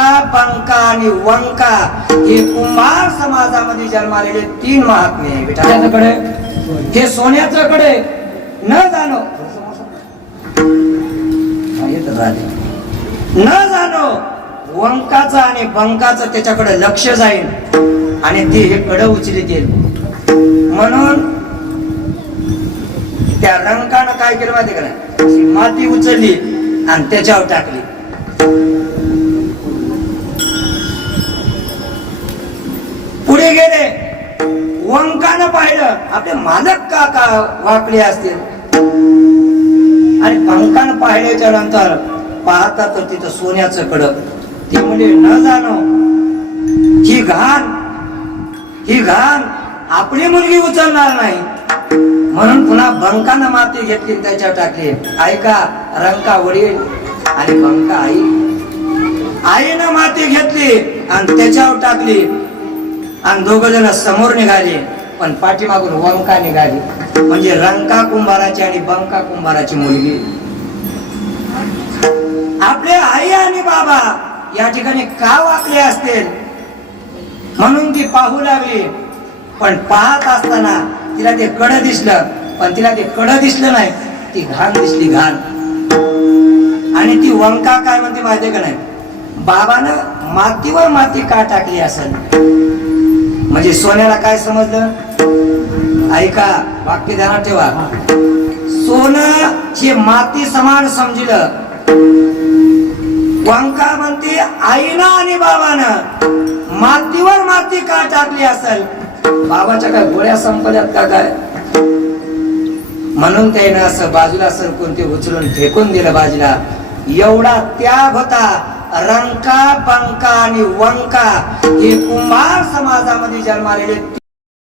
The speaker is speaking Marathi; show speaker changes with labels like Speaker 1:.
Speaker 1: रंका पंका आणि वंका हे कुंभार समाजामध्ये जन्मालेले तीन महात्मे बेटा
Speaker 2: त्याच्याकडे हे सोन्याचं कडे
Speaker 1: न जाणो. न जाणो. वंकाचं आणि बंकाचं त्याच्याकडे लक्ष जाईल आणि ते हे कड उचलीतील म्हणून त्या रंकानं काय केलं माहिती का माती उचलली आणि त्याच्यावर टाकली. गेले वंकानं पाहिलं. आपले मालक का का वाकले असतील? आणि पंखानं पाहिल्याच्या नंतर पाहता तर तिथं सोन्याचं कडक. ते म्हणजे न जाणो. ही घाण ही घाण आपली मुलगी उचलणार नाही. म्हणून पुन्हा बंकानं माती घेतली त्याच्या त्याच्यावर टाकली. ऐका रंका वडील आणि बंका आई. आईनं माती घेतली आणि त्याच्यावर टाकली. आणि दोघ जण समोर निघाले पण पाठीमागून वंका निघाली. म्हणजे रंका कुंभाराची आणि बंका कुंभाराची मुलगी. आपले आई आणि बाबा या ठिकाणी का वाकले असतील? म्हणून ती पाहू लागली. पण पाहत असताना तिला ते कड दिसलं पण तिला ते कड दिसलं नाही. ती घाण दिसली घाण. आणि ती वंका काय म्हणते माहिती का नाही? बाबानं मातीवर माती का टाकली असेल? म्हणजे सोन्याला काय समजलं? ऐका वाक्य ध्यानात ठेवा. सोनं हे माती समान समजलं. वंका म्हणते आईनं आणि बाबानं. मातीवर माती का टाकली असेल? बाबाच्या काय गोळ्या संपल्यात का काय? म्हणून त्यानं असं बाजूला सरकून ते उचलून फेकून दिलं बाजूला. एवढा त्याग होता. रंका पंका आणि वंका हे कुंभार समाजामध्ये जन्मालेले